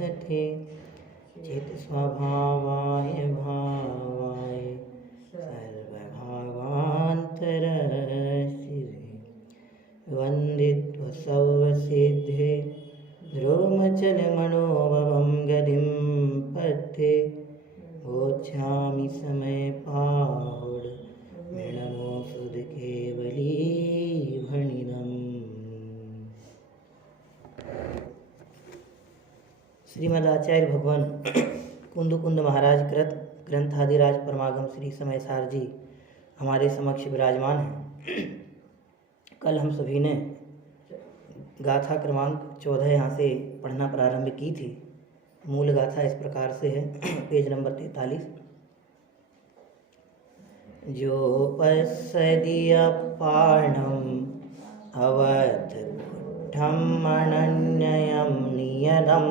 थे चित स्वभावाय भावाय सर्वभावान्तरशिरे वन्दित्व सर्वसिद्धे ध्रुवमचलमनोभवं गतिं पथे गोच्छामि समय पाहुड मृणमो सुध केवली भणिनम्। श्रीमद आचार्य भगवान कुंद महाराज कृत ग्रंथादिराज परमागम श्री समय सार जी हमारे समक्ष विराजमान हैं। कल हम सभी ने गाथा क्रमांक 14 यहाँ से पढ़ना प्रारंभ की थी। मूल गाथा इस प्रकार से है, पेज नंबर 43। जो पश्यदियपाणम अवधपुट्ठम अनन्ययम नियतम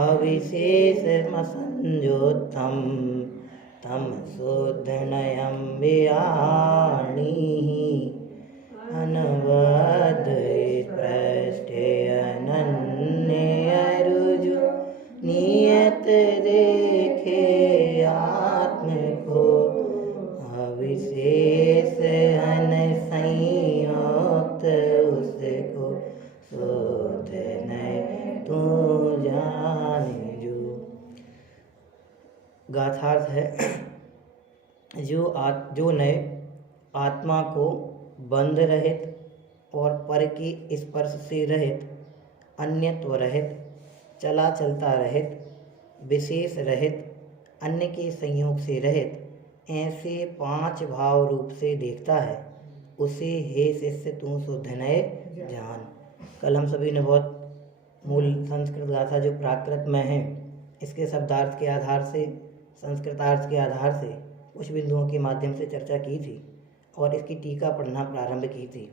अविशेषमसंयोत्थम तम शोधनयम वियाणीः अनवद्य पृष्ठे अनन्य रुजु नियत देखे आत्म को अविशेष अनसंयुक्त उसको शोध नहीं तू जाने जो। गाथार्थ है, जो नए आत्मा को बंध रहित और पर की स्पर्श से रहित, अन्यत्व रहित, चला चलता रहित, विशेष रहित, अन्य के संयोग से रहित, ऐसे 5 भाव रूप से देखता है, उसे हे शिष्य तू शुद्ध नए जान। कल हम सभी ने बहुत मूल संस्कृत गाथा जो प्राकृत में है इसके शब्दार्थ के आधार से, संस्कृतार्थ के आधार से कुछ बिंदुओं के माध्यम से चर्चा की थी और इसकी टीका पढ़ना प्रारंभ की थी।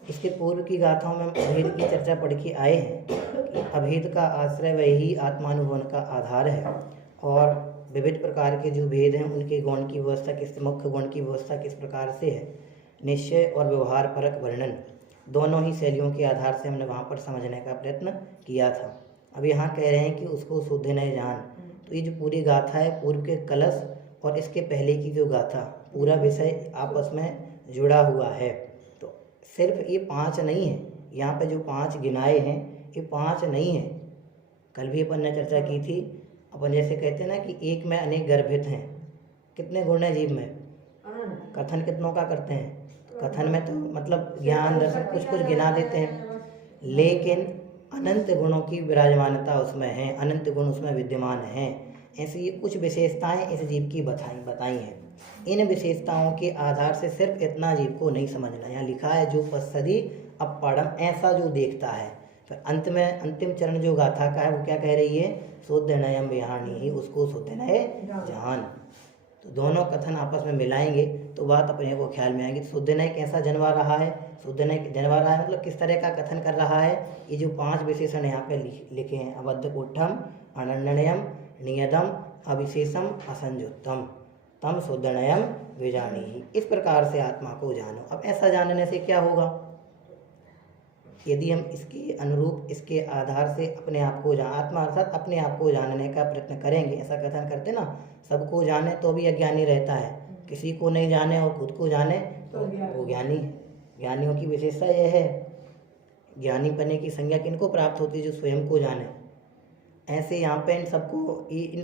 इसके पूर्व की गाथाओं में अभेद की चर्चा पढ़ के आए हैं कि अभेद का आश्रय वही आत्मानुभव का आधार है और विविध प्रकार के जो भेद हैं उनके गुण की व्यवस्था किस, मुख्य गुण की व्यवस्था किस प्रकार से है, निश्चय और व्यवहार परक वर्णन दोनों ही शैलियों के आधार से हमने वहाँ पर समझने का प्रयत्न किया था। अब यहाँ कह रहे हैं कि उसको शुद्ध नए जान। तो ये जो पूरी गाथा है, पूर्व के कलश और इसके पहले की जो गाथा, पूरा विषय आपस में जुड़ा हुआ है। तो सिर्फ ये 5 नहीं है, यहाँ पे जो 5 गिनाए हैं ये 5 नहीं है। कल भी अपन ने चर्चा की थी, अपन जैसे कहते हैं ना कि एक में अनेक गर्भित हैं। कितने गुण हैं जीव में? कथन कितनों का करते हैं? कथन में तो मतलब ज्ञान रस कुछ गिना देते हैं, लेकिन अनंत गुणों की विराजमानता उसमें है, अनंत गुण उसमें विद्यमान हैं। ऐसी ये कुछ विशेषताएं इस जीव की बताई हैं। इन विशेषताओं के आधार से सिर्फ इतना जीव को नहीं समझना। यहाँ लिखा है जो पश्यति अपरम, ऐसा जो देखता है। फिर अंत में अंतिम चरण जो गाथा का है वो क्या कह रही है? शुद्ध नयम विहाणी, उसको शुद्ध नए जान। तो दोनों कथन आपस में मिलाएंगे तो बात अपने को ख्याल में आएगी। शुद्ध नय कैसा जनवा रहा है? शुद्ध नय जनवा रहा है मतलब किस तरह का कथन कर रहा है? ये जो 5 विशेषण यहाँ पे लिखे हैं, अबद्धपुट्ठम अनन्ययम नियतम अविशेषम असंयुक्तम तम शुद्ध नयम विजानीहि। इस प्रकार से आत्मा को जानो। अब ऐसा जानने से क्या होगा? यदि हम इसके अनुरूप, इसके आधार से अपने आप को आत्मा अर्थात अपने आप को जानने का प्रयत्न करेंगे, ऐसा कथन करते ना, सबको जाने तो भी अज्ञानी रहता है, किसी को नहीं जाने और खुद को जाने तो वो ज्ञानी है। ज्ञानियों की विशेषता यह है, ज्ञानी बनने की संज्ञा किनको प्राप्त होती है? जो स्वयं को जाने। ऐसे यहाँ पे इन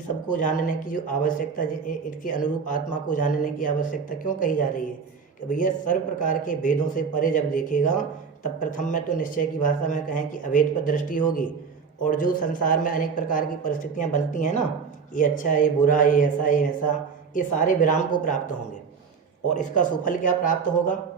सबको जानने की जो आवश्यकता, इसके अनुरूप आत्मा को जानने की आवश्यकता क्यों कही जा रही है? कि भैया सर्व प्रकार के भेदों से परे जब देखेगा तब प्रथम में तो निश्चय की भाषा में कहें कि अभेद पर दृष्टि होगी, और जो संसार में अनेक प्रकार की परिस्थितियां बनती हैं ना, ये अच्छा है, ये बुरा, ये ऐसा, ये ऐसा, ये सारे विराम को प्राप्त होंगे। और इसका सुफल क्या प्राप्त होगा?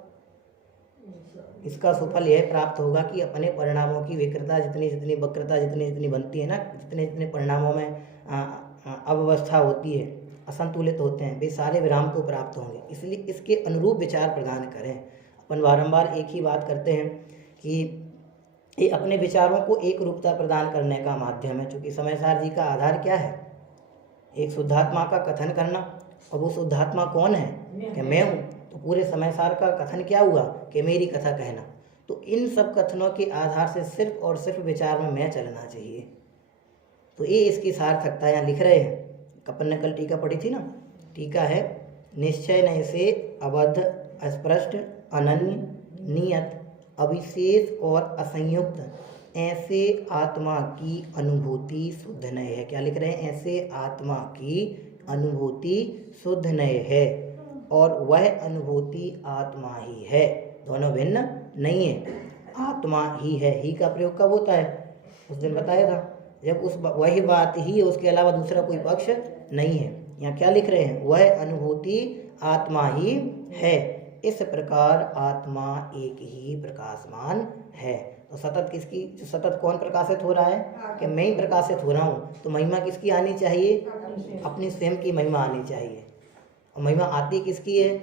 इसका सुफल यह प्राप्त होगा कि अपने परिणामों की विकृता जितनी वक्रता जितनी बनती है ना, जितने परिणामों में अव्यवस्था होती है, असंतुलित होते हैं, वे सारे विराम को प्राप्त होंगे। इसलिए इसके अनुरूप विचार प्रदान करें। अपन बारंबार एक ही बात करते हैं कि ये अपने विचारों को एक रूपता प्रदान करने का माध्यम है। चूँकि समय सार जी का आधार क्या है? एक शुद्धात्मा का कथन करना, और वो शुद्धात्मा कौन है? कि मैं हूँ। तो पूरे समय सार का कथन क्या हुआ? कि मेरी कथा कहना। तो इन सब कथनों के आधार से सिर्फ और सिर्फ विचार में मैं चलना चाहिए। तो ये इसकी सार्थकता यहाँ लिख रहे हैं। अपन ने कल टीका पढ़ी थी ना, टीका है निश्चय नय से अबद्ध अस्पृष्ट अनन्य नियत अविशेष और असंयुक्त ऐसे आत्मा की अनुभूति शुद्ध नय है। क्या लिख रहे हैं? ऐसे आत्मा की अनुभूति शुद्ध नय है और वह अनुभूति आत्मा ही है, दोनों भिन्न नहीं है, आत्मा ही है। ही का प्रयोग कब होता है? उस दिन बताया था, जब उस वही बात ही है, उसके अलावा दूसरा कोई पक्ष नहीं है। यहाँ क्या लिख रहे हैं? वह अनुभूति आत्मा ही है। इस प्रकार आत्मा एक ही प्रकाशमान है। तो सतत किसकी, सतत कौन प्रकाशित हो रहा है? कि मैं ही प्रकाशित हो रहा हूँ। तो महिमा किसकी आनी चाहिए? अपनी स्वयं की महिमा आनी चाहिए। और महिमा आती किसकी है?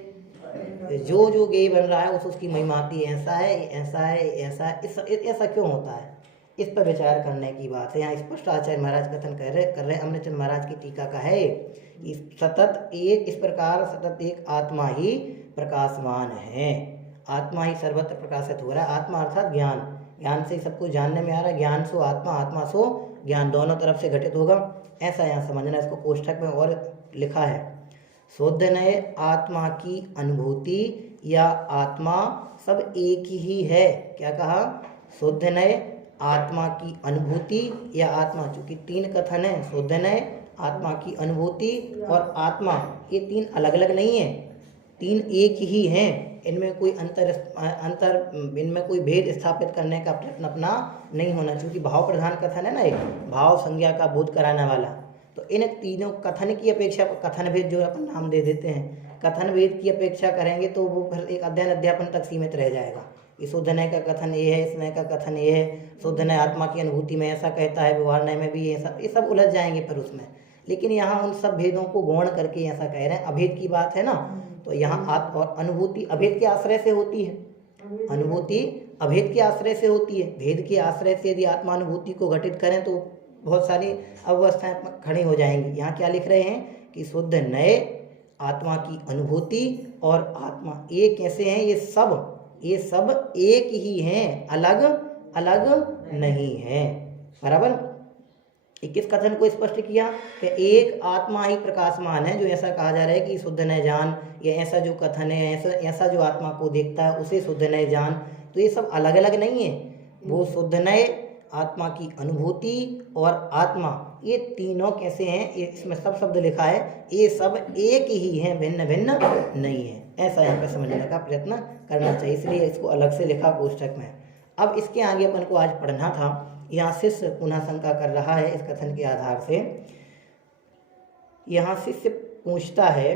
जो जो गेय बन रहा है उसकी महिमा आती है। ऐसा है, ऐसा है, ऐसा है, ऐसा क्यों होता है? इस पर विचार करने की बात है। यहाँ स्पष्ट आचार्य महाराज कथन कर रहे अमृतचंद महाराज की टीका का है कि सतत एक, इस प्रकार सतत एक आत्मा ही प्रकाशमान है। आत्मा ही सर्वत्र प्रकाशित हो रहा है। आत्मा अर्थात ज्ञान, ज्ञान से सबको जानने में आ रहा है। ज्ञान सो आत्मा, आत्मा सो ज्ञान, दोनों तरफ से घटित होगा, ऐसा यहाँ समझना। इसको कोष्ठक में और लिखा है, शुद्ध नय आत्मा की अनुभूति या आत्मा सब एक ही है। क्या कहा? शुद्ध नय आत्मा की अनुभूति या आत्मा, चूंकि तीन कथन है, शुद्ध नय आत्मा की अनुभूति और आत्मा, ये तीन अलग अलग नहीं है, तीन एक ही हैं। इनमें कोई अंतर इनमें कोई भेद स्थापित करने का प्रयत्न अपना नहीं होना, क्योंकि भाव प्रधान कथन है ना, एक भाव संज्ञा का बोध कराने वाला। तो इन तीनों कथन की अपेक्षा, कथन भेद जो अपन नाम दे देते हैं, कथन भेद की अपेक्षा करेंगे तो वो फिर एक अध्ययन अध्यापन तक सीमित रह जाएगा। कि शुद्ध नय का कथन ये है, इस नय का कथन ये है, शुद्ध नय आत्मा की अनुभूति में ऐसा कहता है, व्यवहार नय में भी ये सब उलझ जाएंगे फिर उसमें। लेकिन यहाँ उन सब भेदों को गौण करके ऐसा कह रहे हैं। अभेद की बात है ना, तो यहाँ और अनुभूति अभेद के आश्रय से होती है, अनुभूति अभेद के आश्रय से होती है। भेद के आश्रय से यदि आत्मा अनुभूति को घटित करें तो बहुत सारी अवस्थाएं खड़ी हो जाएंगी। यहाँ क्या लिख रहे हैं कि शुद्ध नय आत्मा की अनुभूति और आत्मा एक कैसे हैं? ये सब एक ही हैं, अलग अलग नहीं हैं। बराबर। 21 कथन को स्पष्ट किया कि एक आत्मा ही प्रकाशमान है। जो ऐसा कहा जा रहा है कि शुद्ध नय जान, या ऐसा जो कथन है, ऐसा जो आत्मा को देखता है उसे शुद्ध नय जान, तो ये सब अलग अलग नहीं है। वो शुद्ध नय आत्मा की अनुभूति और आत्मा, ये तीनों कैसे हैं? इसमें सब शब्द लिखा है, ये सब एक ही हैं, भिन्न भिन्न नहीं है। ऐसा यहाँ पे समझने का प्रयत्न करना चाहिए, इसलिए इसको अलग से लिखा कोष्ठक में। अब इसके आगे अपन को आज पढ़ना था। यहाँ शिष्य पुनः शंका कर रहा है इस कथन के आधार से। यहाँ शिष्य पूछता है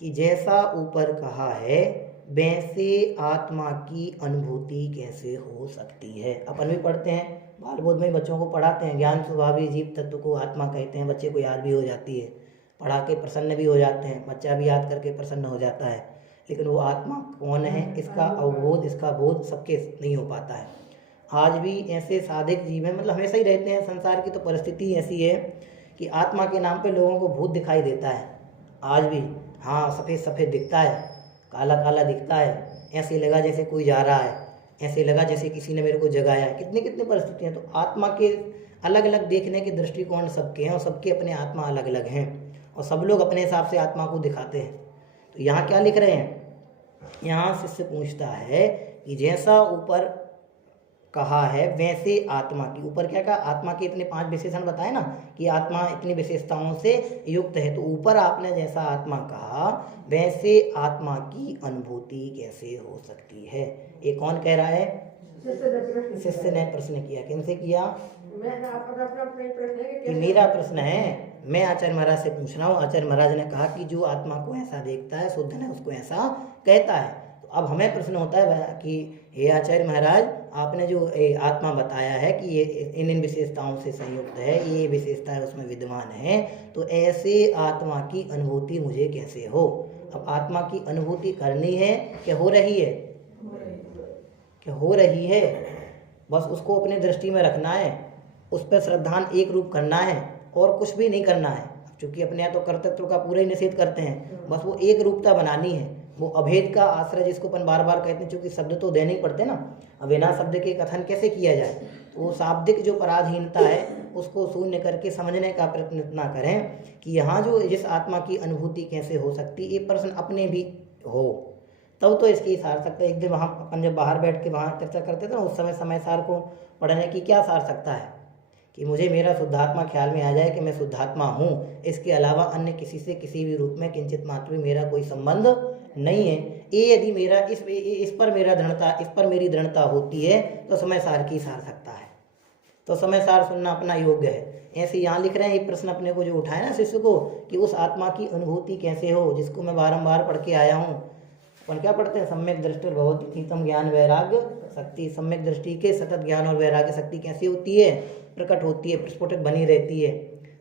कि जैसा ऊपर कहा है वैसे आत्मा की अनुभूति कैसे हो सकती है? अपन भी पढ़ते हैं, बाल बोध में बच्चों को पढ़ाते हैं, ज्ञान स्वभावी जीव तत्व को आत्मा कहते हैं। बच्चे को याद भी हो जाती है, पढ़ा के प्रसन्न भी हो जाते हैं, बच्चा भी याद करके प्रसन्न हो जाता है। लेकिन वो आत्मा कौन है, इसका अवबोध, इसका बोध सबके नहीं हो पाता है। आज भी ऐसे साधिक जीव हैं, मतलब हमेशा ही रहते हैं। संसार की तो परिस्थिति ऐसी है कि आत्मा के नाम पे लोगों को भूत दिखाई देता है आज भी। हाँ, सफ़ेद सफ़ेद दिखता है, काला काला दिखता है, ऐसे लगा जैसे कोई जा रहा है, ऐसे लगा जैसे किसी ने मेरे को जगाया है। कितनी कितनी परिस्थितियाँ। तो आत्मा के अलग अलग देखने के दृष्टिकोण सबके हैं और सबके अपने आत्मा अलग अलग हैं और सब लोग अपने हिसाब से आत्मा को दिखाते हैं। तो यहाँ क्या लिख रहे हैं? यहाँ शिष्य पूछता है कि जैसा ऊपर कहा है वैसे आत्मा की, ऊपर क्या कहा? आत्मा के इतने 5 विशेषण बताए ना कि आत्मा इतनी विशेषताओं से युक्त है। तो ऊपर आपने जैसा आत्मा कहा वैसे आत्मा की अनुभूति कैसे हो सकती है? ये कौन कह रहा है? शिष्य ने प्रश्न किया। किनसे किया? कि मेरा प्रश्न है, मैं आचार्य महाराज से पूछ रहा हूँ। आचार्य महाराज ने कहा कि जो आत्मा को ऐसा देखता है शुद्ध है उसको ऐसा कहता है। तो अब हमें प्रश्न होता है कि हे आचार्य महाराज, आपने जो आत्मा बताया है कि ये इन विशेषताओं से संयुक्त है, ये विशेषताएं उसमें विद्यमान है, तो ऐसे आत्मा की अनुभूति मुझे कैसे हो? अब आत्मा की अनुभूति करनी है कि हो रही है? कि हो रही है, बस उसको अपने दृष्टि में रखना है, उस पर श्रद्धान एक रूप करना है और कुछ भी नहीं करना है। चूँकि अपने यहाँ तो कर्तृत्व का पूरा ही निषेध करते हैं, बस वो एक रूपता बनानी है। वो अभेद का आश्रय जिसको अपन बार बार कहते हैं, चूँकि शब्द तो देने ही पड़ते ना, अब बिना शब्द के कथन कैसे किया जाए? वो शाब्दिक जो पराधीनता है उसको शून्य करके समझने का प्रयत्न इतना करें कि यहाँ जो जिस आत्मा की अनुभूति कैसे हो सकती है, ये प्रश्न अपने भी हो, तब तो इसकी सार्थकता। एक दिन वहाँ अपन जब बाहर बैठ के वहाँ चर्चा करते थे ना, उस समय सार को पढ़ने की क्या सार्थकता है कि मुझे मेरा शुद्धात्मा ख्याल में आ जाए कि मैं शुद्धात्मा हूँ, इसके अलावा अन्य किसी से किसी भी रूप में किंचित मात्र भी मेरा कोई संबंध नहीं है। ये यदि मेरा इस पर मेरा दृढ़ता, इस पर मेरी दृढ़ता होती है तो समय सार की सार्थकता है, तो समय सार सुनना अपना योग्य है। ऐसे यहाँ लिख रहे हैं, ये प्रश्न अपने को जो उठाए ना शिष्य को कि उस आत्मा की अनुभूति कैसे हो जिसको मैं बारंबार पढ़ के आया हूँ। अपन क्या पढ़ते हैं, सम्यक दृष्टि भगवती तीतम ज्ञान वैराग्य शक्ति। सम्यक दृष्टि के सतत ज्ञान और वैराग्य शक्ति कैसी होती है, प्रकट होती है, प्रस्फुटित बनी रहती है।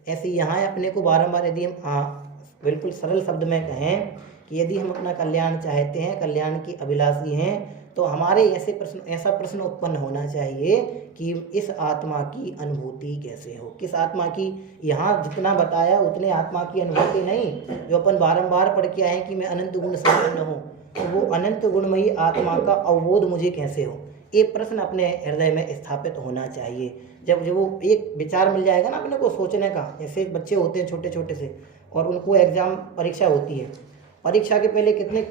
ऐसे यहाँ अपने को बारंबार यदि हम बिल्कुल सरल शब्द में कहें कि यदि हम अपना कल्याण चाहते हैं, कल्याण की अभिलाषी हैं, तो हमारे ऐसा प्रश्न उत्पन्न होना चाहिए कि इस आत्मा की अनुभूति कैसे हो, किस आत्मा की। यहाँ जितना बताया उतने आत्मा की अनुभूति नहीं, जो अपन बारंबार पढ़ के आए कि मैं अनंत गुण संपन्न हूँ, तो वो अनंत गुणमयी आत्मा का अवबोध मुझे कैसे हो, ये प्रश्न अपने हृदय में स्थापित होना चाहिए। जब वो एक विचार मिल जाएगा ना अपने को सोचने का, जैसे बच्चे होते हैं छोटे छोटे से और उनको एग्जाम परीक्षा होती है, परीक्षा के पहले कितने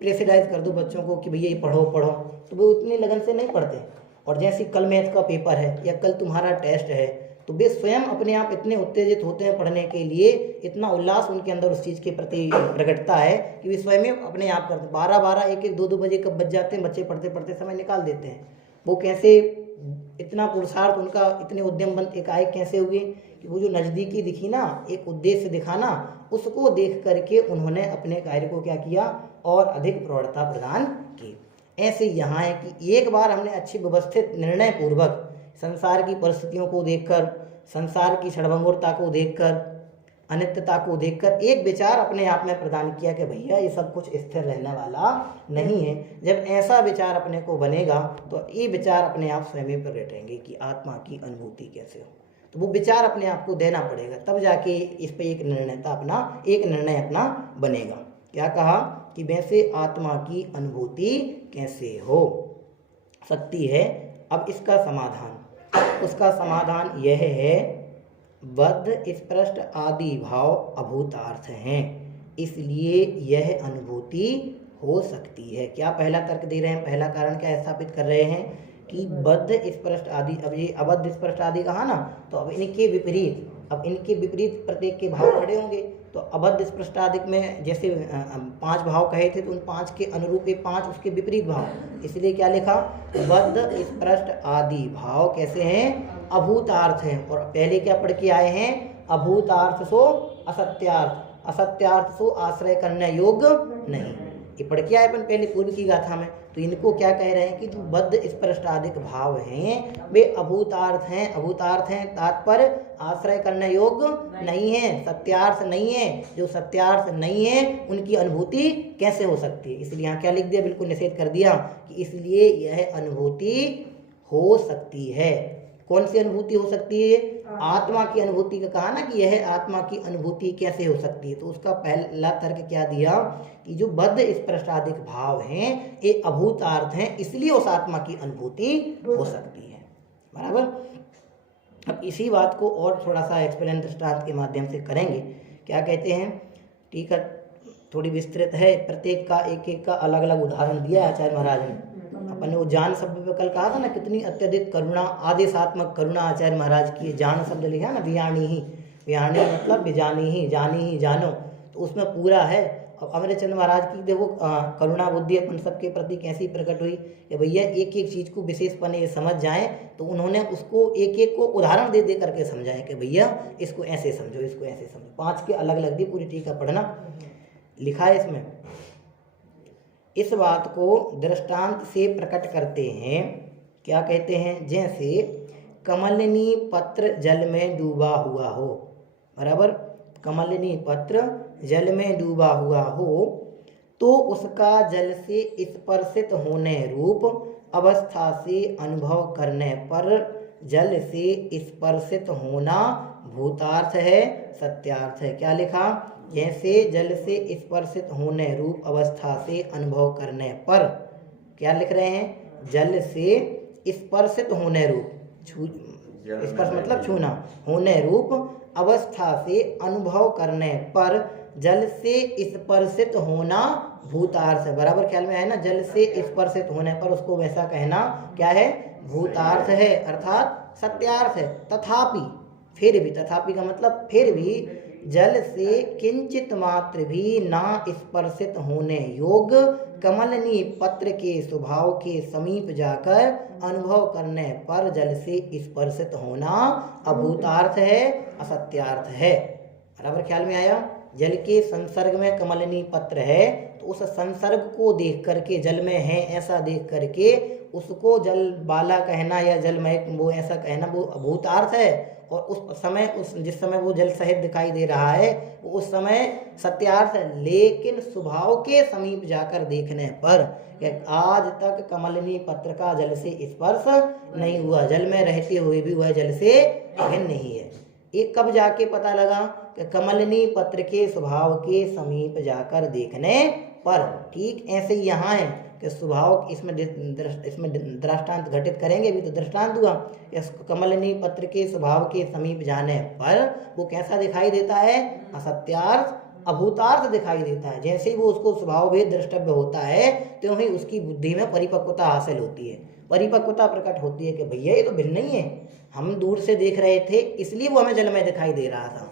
प्रेशराइज कर दो बच्चों को कि भैया ये पढ़ो पढ़ो, तो वो उतनी लगन से नहीं पढ़ते। और जैसे कल मैथ का पेपर है या कल तुम्हारा टेस्ट है, तो वे स्वयं अपने आप इतने उत्तेजित होते हैं पढ़ने के लिए, इतना उल्लास उनके अंदर उस चीज़ के प्रति प्रकटता है कि वे स्वयं अपने आप करते। 12-12, 1-1, 2-2 बजे कब बज जाते हैं, बच्चे पढ़ते पढ़ते समय निकाल देते हैं। वो कैसे इतना पुरुषार्थ उनका, इतने उद्यमबंद एकाएक कैसे हुए कि वो जो नज़दीकी दिखी ना, एक उद्देश्य दिखाना, उसको देख करके उन्होंने अपने कार्य को क्या किया और अधिक प्रौढ़ता प्रदान की। ऐसे यहाँ है कि एक बार हमने अच्छी व्यवस्थित निर्णय पूर्वक संसार की परिस्थितियों को देखकर, संसार की क्षणभंगुरता को देखकर, अनित्यता को देखकर एक विचार अपने आप में प्रदान किया कि भैया ये सब कुछ स्थिर रहने वाला नहीं है। जब ऐसा विचार अपने को बनेगा तो ये विचार अपने आप स्वयं प्रकटेंगे कि आत्मा की अनुभूति कैसे हो, तो वो विचार अपने आप को देना पड़ेगा, तब जाके इस पे एक निर्णय अपना बनेगा। क्या कहा कि वैसे आत्मा की अनुभूति कैसे हो सकती है। अब इसका समाधान, उसका समाधान यह है, बद्ध स्पृष्ट आदि भाव अभूतार्थ हैं, इसलिए यह अनुभूति हो सकती है। क्या पहला तर्क दे रहे हैं, पहला कारण क्या स्थापित कर रहे हैं कि बद्ध स्पृष्ट आदि, अब ये अबद्ध स्पृष्ट आदि कहा ना, तो अब इनके विपरीत प्रत्येक के भाव खड़े होंगे। तो अबद्ध स्पृष्ट आदि में जैसे 5 भाव कहे थे, तो उन 5 के अनुरूप 5 उसके विपरीत भाव, इसलिए क्या लिखा, बद्ध स्पृष्ट आदि भाव कैसे हैं, अभूतार्थ हैं। और पहले क्या पढ़ के आए हैं, अभूतार्थ सो असत्यार्थ, असत्यार्थ सो आश्रय करने योग्य नहीं, ये पढ़ के आए अपन पहले पूर्व की गाथा में। तो इनको क्या कह रहे हैं कि जो बद्ध स्पृष्टादिक भाव हैं वे अभूतार्थ हैं, तात्पर्य आश्रय करने योग्य नहीं है, सत्यार्थ नहीं है। जो सत्यार्थ नहीं है उनकी अनुभूति कैसे हो सकती है, इसलिए यहाँ क्या लिख दिया, बिल्कुल निषेध कर दिया कि इसलिए यह अनुभूति हो सकती है। कौन सी अनुभूति हो सकती है, आत्मा की अनुभूति का कहा ना कि यह आत्मा की अनुभूति कैसे हो सकती है। तो उसका पहला तर्क क्या दिया कि जो बद्ध स्पृष्टादिक भाव हैं ये अभूतार्थ हैं, इसलिए उस आत्मा की अनुभूति हो सकती है। बराबर। अब इसी बात को और थोड़ा सा एक्सपेरिमेंट दृष्टांत के माध्यम से करेंगे। क्या कहते हैं, ठीक है, थोड़ी विस्तृत है, प्रत्येक का एक का अलग अलग उदाहरण दिया आचार्य महाराज ने। अपन ने वो जान शब्द पे कल कहा था ना, कितनी अत्यधिक करुणा, आदेशात्मक करुणा आचार्य महाराज की। जान शब्द लिखा ना, वियाणी मतलब बिजानी ही, जानी ही, जानो, तो उसमें पूरा है। अब अमरचंद महाराज की देखो करुणा बुद्धि अपन सबके प्रति कैसी प्रकट हुई कि भैया एक एक चीज़ को विशेषपने समझ जाएं, तो उन्होंने उसको एक एक को उदाहरण दे दे करके समझाएं कि भैया इसको ऐसे समझो, इसको ऐसे समझो। 5 के अलग अलग दी, पूरी टीका पढ़ना, लिखा है इसमें। इस बात को दृष्टांत से प्रकट करते हैं, क्या कहते हैं, जैसे कमलिनी पत्र जल में डूबा हुआ हो। बराबर, कमलिनी पत्र जल में डूबा हुआ हो तो उसका जल से स्पर्शित होने रूप अवस्था से अनुभव करने पर जल से स्पर्शित होना भूतार्थ है, सत्यार्थ है। क्या लिखा, जैसे जल से स्पर्शित होने रूप अवस्था से अनुभव करने पर, क्या लिख रहे हैं, जल से स्पर्शित होने रूप, स्पर्श मतलब छूना, होने रूप अवस्था से अनुभव करने पर जल से स्पर्शित होना भूतार्थ है। बराबर ख्याल में है ना, जल से स्पर्शित होने पर उसको वैसा कहना क्या है, भूतार्थ है, अर्थात सत्यार्थ है। तथापि, फिर भी, तथापि का मतलब फिर भी, जल से किंचित मात्र भी ना स्पर्शित होने योग्य कमलनी पत्र के स्वभाव के समीप जाकर अनुभव करने पर जल से स्पर्शित होना अभूतार्थ है, असत्यार्थ है। बराबर ख्याल में आया। जल के संसर्ग में कमलनी पत्र है तो उस संसर्ग को देख करके, जल में है ऐसा देख करके उसको जल बाला कहना या जलमय वो ऐसा कहना वो अभूतार्थ है। और उस समय, जिस समय वो जल सहित दिखाई दे रहा है वो उस समय सत्यार्थ है। लेकिन स्वभाव के समीप जाकर देखने पर आज तक कमलनी पत्र का जल से स्पर्श नहीं हुआ, जल में रहते हुए भी वह जल से भिन्न नहीं है। ये कब जाके पता लगा कि कमलनी पत्र के स्वभाव के समीप जाकर देखने पर। ठीक ऐसे ही यहाँ है कि स्वभाव, इसमें दृष्टांत घटित करेंगे भी तो दृष्टांत हुआ। इस कमलनी पत्र के स्वभाव के समीप जाने पर वो कैसा दिखाई देता है, असत्यार्थ अभूतार्थ दिखाई देता है। जैसे ही वो उसको स्वभाव भेद द्रष्टव्य होता है तो ही उसकी बुद्धि में परिपक्वता हासिल होती है, परिपक्वता प्रकट होती है कि भैया ये तो भिन्न नहीं है, हम दूर से देख रहे थे इसलिए वो हमें जल में दिखाई दे रहा था।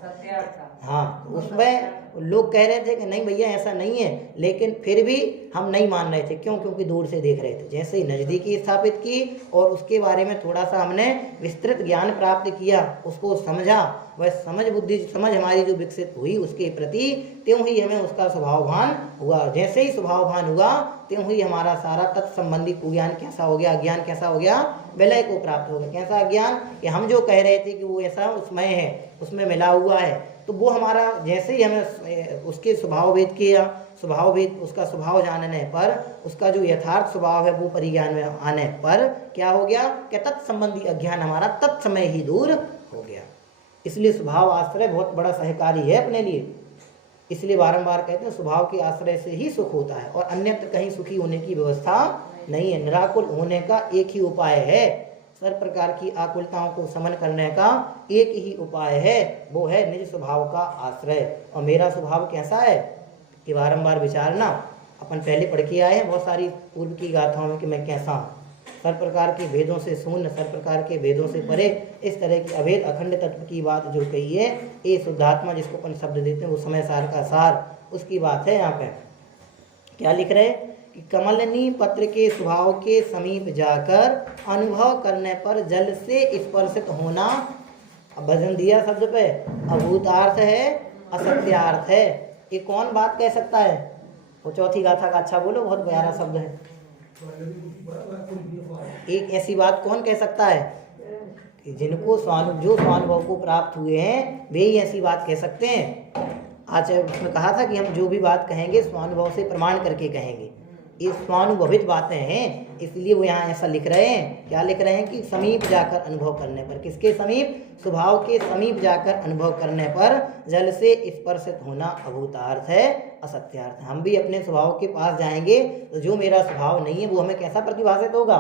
हाँ, उसमें लोग कह रहे थे कि नहीं भैया ऐसा नहीं है, लेकिन फिर भी हम नहीं मान रहे थे। क्यों? क्योंकि दूर से देख रहे थे। जैसे ही नज़दीकी स्थापित की और उसके बारे में थोड़ा सा हमने विस्तृत ज्ञान प्राप्त किया, उसको समझा, वह समझ हमारी जो विकसित हुई उसके प्रति, त्यों ही हमें उसका स्वभावभान हुआ। जैसे ही स्वभावभान हुआ त्यों ही हमारा सारा तत्संबंधी ज्ञान कैसा हो गया, ज्ञान कैसा हो गया, विलय को प्राप्त हो गया। कैसा ज्ञान कि हम जो कह रहे थे कि वो ऐसा उसमें है, उसमें मिला हुआ है, तो वो हमारा जैसे ही हमें उसके स्वभाव भेद किया, स्वभाव भेद उसका स्वभाव जानने पर, उसका जो यथार्थ स्वभाव है वो परिज्ञान में आने पर क्या हो गया कि तत्संबंधी अज्ञान हमारा तत्समय ही दूर हो गया। इसलिए स्वभाव आश्रय बहुत बड़ा सहकारी है अपने लिए। इसलिए बारंबार कहते हैं स्वभाव के आश्रय से ही सुख होता है और अन्यत्र कहीं सुखी होने की व्यवस्था नहीं है। निराकुल होने का एक ही उपाय है, सर्व प्रकार की आकुलताओं को समन करने का एक ही उपाय है, वो है निज स्वभाव का आश्रय। और मेरा स्वभाव कैसा है कि बारंबार विचारना, अपन पहले पढ़ के आए हैं बहुत सारी पूर्व की गाथाओं में कि मैं कैसा हूँ, सर्व प्रकार के भेदों से शून्य, सर्व प्रकार के भेदों से परे, इस तरह की अभेद अखंड तत्व की बात जो कही है, ये शुद्धात्मा जिसको अपन शब्द देते हैं वो समय सार का सार, उसकी बात है। यहाँ पे क्या लिख रहे कि कमलनी पत्र के स्वभाव के समीप जाकर अनुभव करने पर जल से स्पर्शित होना, वजन दिया शब्द पे, अभूतार्थ है, असत्यार्थ है। ये कौन बात कह सकता है? वो चौथी गाथा का अच्छा बोलो, बहुत प्यारा शब्द है। एक ऐसी बात कौन कह सकता है कि जिनको जो स्वानुभव को प्राप्त हुए हैं वे ही ऐसी बात कह सकते हैं। आज उसमें कहा था कि हम जो भी बात कहेंगे स्वानुभव से प्रमाण करके कहेंगे, ये स्वानुभवित बातें हैं। इसलिए वो यहाँ ऐसा लिख रहे हैं, क्या लिख रहे हैं कि समीप जाकर अनुभव करने पर, किसके समीप? स्वभाव के समीप जाकर अनुभव करने पर जल से स्पर्शित होना अभूतार्थ है, असत्यार्थ। हम भी अपने स्वभाव के पास जाएंगे तो जो मेरा स्वभाव नहीं है वो हमें कैसा प्रतिभाषित होगा?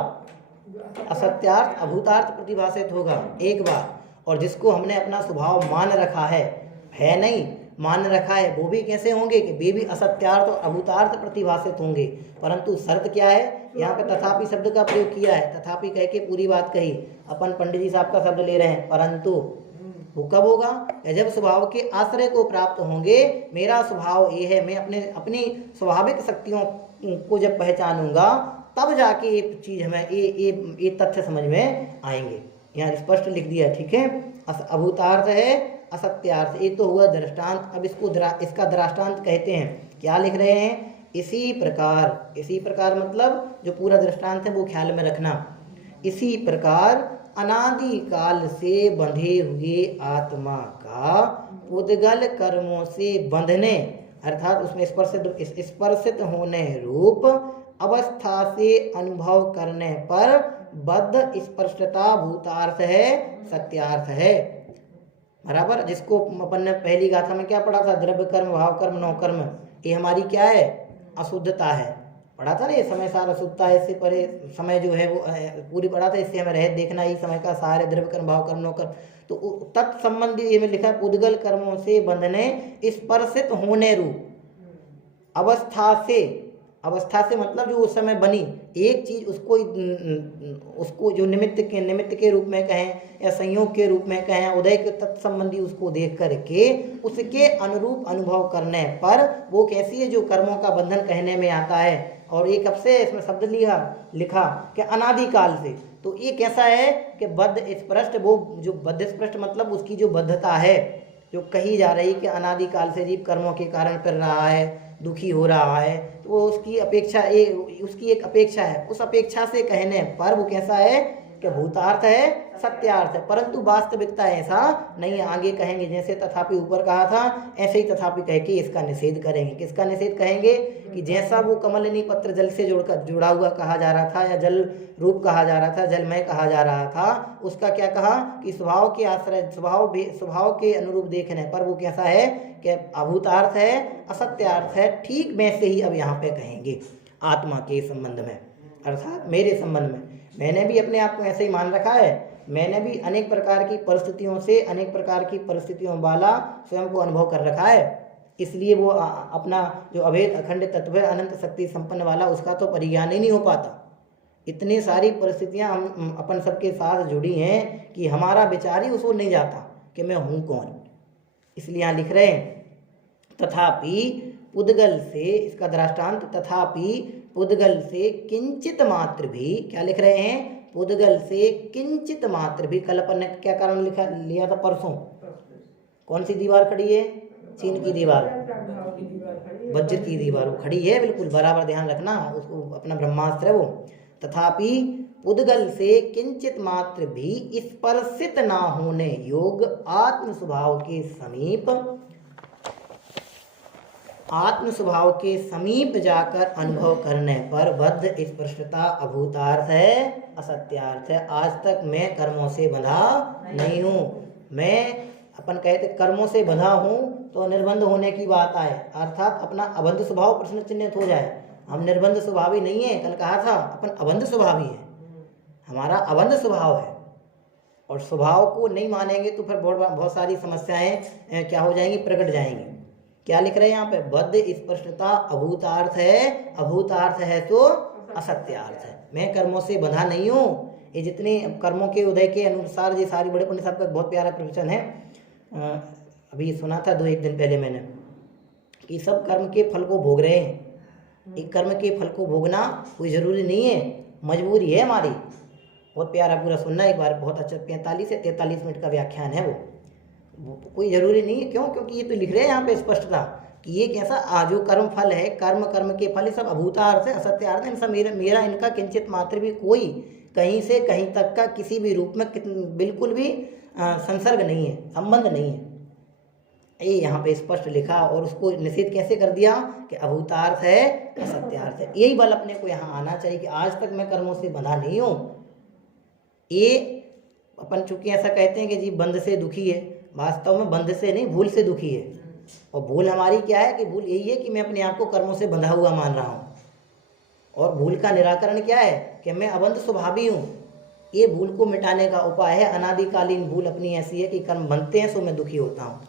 असत्यार्थ, अभूतार्थ प्रतिभाषित होगा एक बार। और जिसको हमने अपना स्वभाव मान रखा है नहीं, मान रखा है, वो भी कैसे होंगे कि वे भी असत्यार्थ और अभूतार्थ प्रतिभाषित होंगे। परंतु शर्त क्या है? यहाँ पे तथापि शब्द का प्रयोग किया है, तथापि कह के पूरी बात कही। अपन पंडित जी साहब का शब्द ले रहे हैं, परंतु वो कब होगा? जब स्वभाव के आश्रय को प्राप्त होंगे। मेरा स्वभाव ये है, मैं अपनी स्वाभाविक शक्तियों को जब पहचानूंगा तब जाके ये चीज हमें ये तथ्य समझ में आएंगे। यहाँ स्पष्ट लिख दिया, ठीक है। अभूतार्थ है, असत्यार्थ, ये तो हुआ दृष्टांत। अब इसका दृष्टांत कहते हैं, क्या लिख रहे हैं? इसी प्रकार मतलब जो पूरा दृष्टांत है वो ख्याल में रखना। इसी प्रकार अनादि काल से बंधे हुए आत्मा का उद्गल कर्मों से बंधने, अर्थात उसमें स्पर्शित होने रूप अवस्था से अनुभव करने पर बद्ध स्पर्शता भूतार्थ है, सत्यार्थ है। बराबर, जिसको अपन ने पहली गाथा में क्या पढ़ा था? द्रव्य कर्म, भाव कर्म, नौ कर्म, ये हमारी क्या है? अशुद्धता है। पढ़ा था ना, ये समय सारा सुत्ता है, इससे परे समय जो है वो पूरी पढ़ा था, इससे हमें रहत देखना ही समय का सारे द्रव्य कर्म भाव कर्म नौकर। तो तत्संबंधी ये में लिखा है पुद्गल कर्मों से बंधने स्पर्शित होने रूप अवस्था से मतलब जो उस समय बनी एक चीज, उसको जो निमित्त के रूप में कहें या संयोग के रूप में कहें, उदय के तत्संबंधी उसको देख करके उसके अनुरूप अनुभव करने पर वो कैसी है, जो कर्मों का बंधन कहने में आता है। और ये कब से इसमें शब्द लिखा कि अनादिकाल से। तो ये कैसा है कि बद्ध स्पृष्ट, वो जो बद्ध स्पृष्ट मतलब उसकी जो बद्धता है जो कही जा रही कि अनादिकाल से जीव कर्मों के कारण कर रहा है, दुखी हो रहा है, तो वो उसकी एक अपेक्षा है। उस अपेक्षा से कहने पर वो कैसा है कि भूतार्थ है, सत्यार्थ है, परंतु वास्तविकता ऐसा नहीं है। आगे कहेंगे जैसे तथापि ऊपर कहा था, ऐसे ही तथापि कह के इसका निषेध करेंगे। किसका निषेध कहेंगे कि जैसा वो कमलिनी पत्र जल से जुड़ा हुआ कहा जा रहा था, या जल रूप कहा जा रहा था, जलमय कहा जा रहा था, उसका क्या कहा कि स्वभाव के आश्रय, स्वभाव के अनुरूप देखने पर वो कैसा है कि अभूतार्थ है, असत्यार्थ है। ठीक वैसे ही अब यहाँ पे कहेंगे आत्मा के संबंध में, अर्थात मेरे संबंध में। मैंने भी अपने आप को ऐसे ही मान रखा है, मैंने भी अनेक प्रकार की परिस्थितियों से, अनेक प्रकार की परिस्थितियों वाला स्वयं को अनुभव कर रखा है। इसलिए वो अपना जो अभेद अखंड तत्व है, अनंत शक्ति संपन्न वाला, उसका तो परिज्ञान ही नहीं हो पाता। इतनी सारी परिस्थितियां हम अपन सबके साथ जुड़ी हैं कि हमारा विचार ही उसको नहीं जाता कि मैं हूँ कौन। इसलिए यहाँ लिख रहे हैं तथापि पुद्गल से, इसका दृष्टांत तथापि पुद्गल से किंचित मात्र भी, क्या लिख रहे हैं, पुद्गल से किंचित मात्र भी। कल अपन ने क्या कारण लिया था परसों, कौन सी दीवार खड़ी है, चीन की दीवार, वज्र की दीवार वो खड़ी है, बिल्कुल बराबर ध्यान रखना, उसको अपना ब्रह्मास्त्र है वो। तथापि पुद्गल से किंचित मात्र भी स्पर्शित ना होने योग आत्म स्वभाव के समीप जाकर अनुभव करने पर बद्ध स्पृष्टता अभूतार्थ है, असत्यार्थ है। आज तक मैं कर्मों से बंधा नहीं हूँ। मैं अपन कहते कर्मों से बंधा हूँ तो निर्बंध होने की बात आए, अर्थात अपना अबंध स्वभाव प्रश्न चिन्हित हो जाए। हम निर्बंध स्वभावी नहीं है, कल कहा था अपन अबंध स्वभावी है, हमारा अबंध स्वभाव है। और स्वभाव को नहीं मानेंगे तो फिर बहुत सारी समस्याएं क्या हो जाएंगी, प्रकट जाएंगी। क्या लिख रहे हैं यहाँ पे, बद्ध स्पष्टता अभूतार्थ है, अभूतार्थ है तो असत्यार्थ है। मैं कर्मों से बंधा नहीं हूँ। ये जितने कर्मों के उदय के अनुसार ये सारी बड़े पुण्य साहब का बहुत प्यारा प्रवचन है, अभी सुना था 2-1 दिन पहले मैंने, कि सब कर्म के फल को भोग रहे हैं। एक कर्म के फल को भोगना कोई ज़रूरी नहीं है, मजबूरी है हमारी। बहुत प्यारा, पूरा सुनना एक बार, बहुत अच्छा 45 से 43 मिनट का व्याख्यान है वो कोई ज़रूरी नहीं है। क्यों? क्योंकि ये तो लिख रहे हैं यहाँ पे स्पष्टता कि ये कैसा जो कर्म फल है, कर्म के फल, ये सब अभूतार्थ है, असत्यार्थ है, सब मेरा इनका किंचित मात्र भी कोई कहीं से कहीं तक का किसी भी रूप में बिल्कुल भी संसर्ग नहीं है, संबंध नहीं है। ये यहाँ पे स्पष्ट लिखा और उसको निषेध कैसे कर दिया कि अभूतार्थ है, असत्यार्थ है। यही बल अपने को यहाँ आना चाहिए कि आज तक मैं कर्मों से बंधा नहीं हूँ। ये अपन चूंकि ऐसा कहते हैं कि जी बंध से दुखी है, वास्तव में बंध से नहीं, भूल से दुखी है। और भूल हमारी क्या है कि भूल यही है कि मैं अपने आप को कर्मों से बंधा हुआ मान रहा हूँ। और भूल का निराकरण क्या है कि मैं अबंध स्वभावी हूँ। ये भूल को मिटाने का उपाय है। अनादिकालीन भूल अपनी ऐसी है कि कर्म बनते हैं सो मैं दुखी होता हूँ,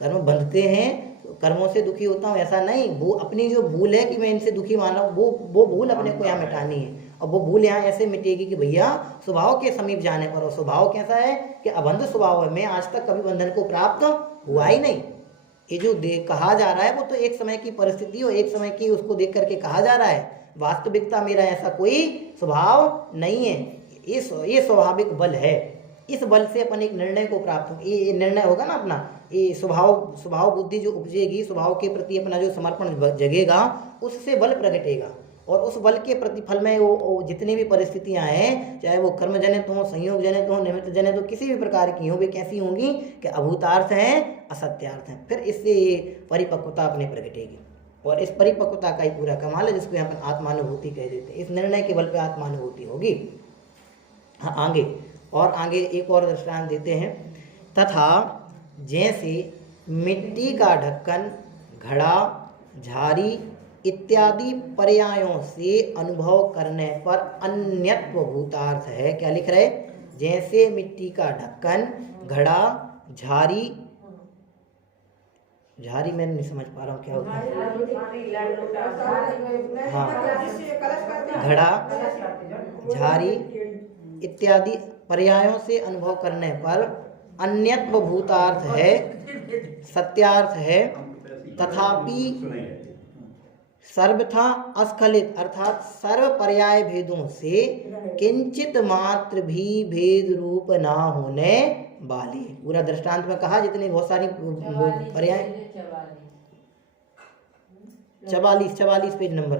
कर्म बंधते हैं तो कर्मों से दुखी होता हूँ, ऐसा नहीं। वो अपनी जो भूल है कि मैं इनसे दुखी मान रहा हूँ, वो भूल अपने को यहाँ मिटानी है। और वो भूल यहाँ ऐसे मिटेगी कि भैया स्वभाव के समीप जाने पर। और स्वभाव कैसा है कि अबंध स्वभाव है, मैं आज तक कभी बंधन को प्राप्त हुआ ही नहीं। ये जो कहा जा रहा है वो तो एक समय की परिस्थिति और एक समय की उसको देख करके कहा जा रहा है। वास्तविकता मेरा ऐसा कोई स्वभाव नहीं है, ये स्वाभाविक बल है। इस बल से अपन एक निर्णय को प्राप्त हो, ये निर्णय होगा ना अपना, ये स्वभाव बुद्धि जो उपजेगी, स्वभाव के प्रति अपना जो समर्पण जगेगा, उससे बल प्रगटेगा। और उस बल के प्रतिफल में वो जितनी भी परिस्थितियां हैं, चाहे वो कर्म जनित हो, संयोग जनित हो, निमित्त जनित हो, किसी भी प्रकार की हो, वे कैसी होंगी कि अभूतार्थ हैं, असत्यार्थ हैं। फिर इससे परिपक्वता अपने प्रगटेगी। और इस परिपक्वता का ही पूरा कमाल है, जिसको यहाँ पर आत्मानुभूति कह देते हैं। इस निर्णय के बल पर आत्मानुभूति होगी। हाँ, आगे एक और दृष्टांत देते हैं। तथा जैसे मिट्टी का ढक्कन, घड़ा, झाड़ी इत्यादि पर्यायों से अनुभव करने पर अन्यत्व भूतार्थ है। क्या लिख रहे? जैसे मिट्टी का ढक्कन, घड़ा, झारी, झारी मैं नहीं समझ पा रहा हूँ क्या होता है। हाँ, घड़ा, झारी इत्यादि पर्यायों से अनुभव करने पर अन्यत्व भूतार्थ है, सत्यार्थ है। तथापि सर्वथा अस्खलित अर्थात सर्व पर्याय भेदों से किंचित मात्र भी भेद रूप ना होने वाली। पूरा दृष्टांत में कहा जितनी बहुत सारी पर्याय। 44 पेज नंबर।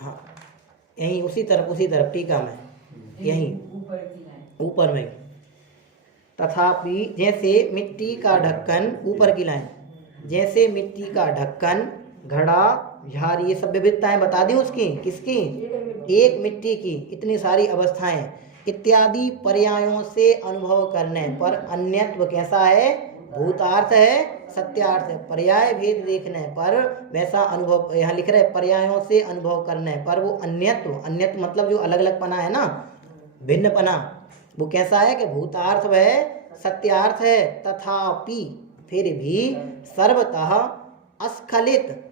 हाँ, यहीं उसी तरफ टीका में, यहीं ऊपर में। तथापि जैसे मिट्टी का ढक्कन, ऊपर की लाइन, जैसे मिट्टी का ढक्कन, घड़ा, झारी, ये सब विविधताएं बता दी उसकी। किसकी? एक मिट्टी की इतनी सारी अवस्थाएं इत्यादि पर्यायों से अनुभव करने पर अन्यत्व कैसा है? भूतार्थ है, सत्यार्थ है। पर्याय भेद देखने पर वैसा अनुभव, यहाँ लिख रहे पर्यायों से अनुभव करने पर वो अन्यत्व, अन्यत्व मतलब जो अलग अलग पना है ना, भिन्न पना, वो कैसा है? कि भूतार्थ है, सत्यार्थ है। तथापि फिर भी सर्वतः अस्खलित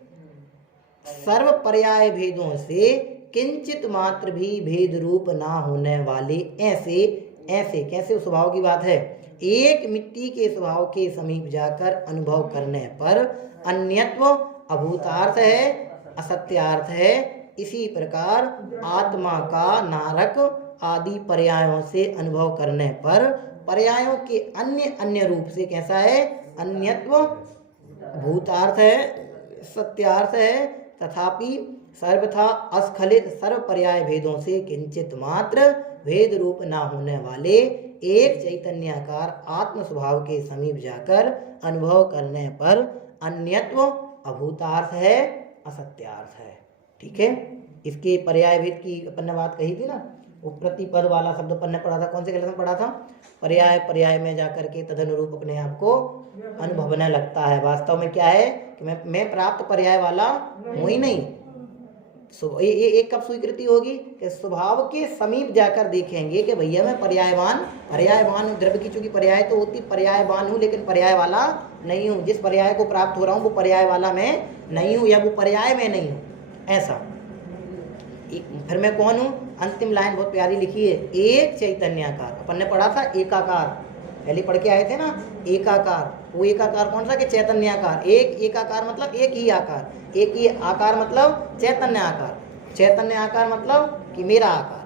सर्व पर्याय भेदों से किंचित मात्र भी भेद रूप ना होने वाले ऐसे कैसे स्वभाव की बात है? एक मिट्टी के स्वभाव के समीप जाकर अनुभव करने पर अन्यत्व अभूतार्थ है, असत्यार्थ है। इसी प्रकार आत्मा का नारक आदि पर्यायों से अनुभव करने पर पर्यायों के अन्य रूप से कैसा है? अन्यत्व भूतार्थ है, सत्यार्थ है। तथापि सर्वथा अस्खलित सर्व पर्याय भेदों से किंचित मात्र भेद रूप न होने वाले एक चैतन्याकार आत्म स्वभाव के समीप जाकर अनुभव करने पर अन्यत्व अभूतार्थ है, असत्यार्थ है। ठीक है, इसके पर्याय भेद की अपन ने बात कही थी ना, वो प्रतिपद वाला शब्द अपन ने पढ़ा था। कौन से क्लास में पढ़ा था? पर्याय में जाकर के तदनुरूप अपने आप को अनुभवने लगता है। वास्तव में क्या है कि मैं प्राप्त पर्याय वाला हूँ ही नहीं। ये कब स्वीकृति होगी? कि स्वभाव के समीप जाकर देखेंगे कि भैया मैं पर्यायवान द्रव्य की चूंकि पर्याय तो होती, पर्यायवान हूँ लेकिन पर्याय वाला नहीं हूँ। जिस पर्याय को प्राप्त हो रहा हूँ वो पर्याय वाला मैं नहीं हूँ, या वो पर्याय में नहीं हूँ, ऐसा। फिर मैं कौन हूँ? अंतिम लाइन बहुत प्यारी लिखी है, एक चैतन्याकार। अपन ने पढ़ा था एकाकार, पहले पढ़ के आए थे ना, एकाकार। वो एकाकार कौन सा? कि चैतन्याकार। एकाकार मतलब एक ही आकार, एक ही आकार मतलब चैतन्य आकार। चैतन्य आकार मतलब कि मेरा आकार।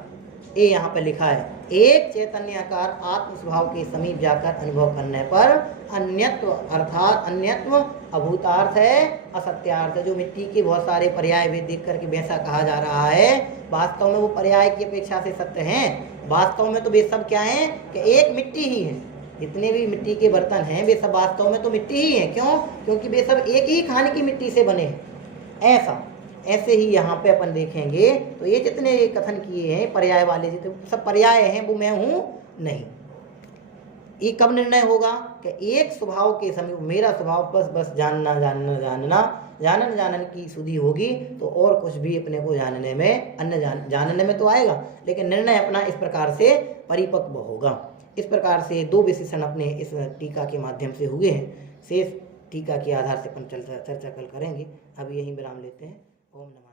ये यहाँ पे लिखा है, एक चैतन्य आकार आत्म स्वभाव के समीप जाकर अनुभव करने पर अन्यत्व अर्थात अन्यत्व अभूतार्थ है, असत्यार्थ है। जो मिट्टी के बहुत सारे पर्याय भेद देख करके वैसा कहा जा रहा है, वास्तव में वो पर्याय की अपेक्षा से सत्य हैं। वास्तव में तो वे सब क्या हैं? कि एक मिट्टी ही है। जितने भी मिट्टी के बर्तन हैं वे सब वास्तव में तो मिट्टी ही हैं। क्यों? क्योंकि वे सब एक ही खाने की मिट्टी से बने हैं। ऐसे ही यहाँ पे अपन देखेंगे तो ये जितने कथन किए हैं पर्याय वाले, जितने सब पर्याय हैं, वो मैं हूँ नहीं। ये कब निर्णय होगा? कि एक स्वभाव के समीप मेरा स्वभाव बस जानन की सुधि होगी तो और कुछ भी अपने को जानने में, अन्य जानने में तो आएगा, लेकिन निर्णय अपना इस प्रकार से परिपक्व होगा। इस प्रकार से दो विशेषण अपने इस टीका के माध्यम से हुए हैं। शेष टीका के आधार से अपन चर्चा कल करेंगे। अभी यहीं विराम लेते हैं। ओम नमः।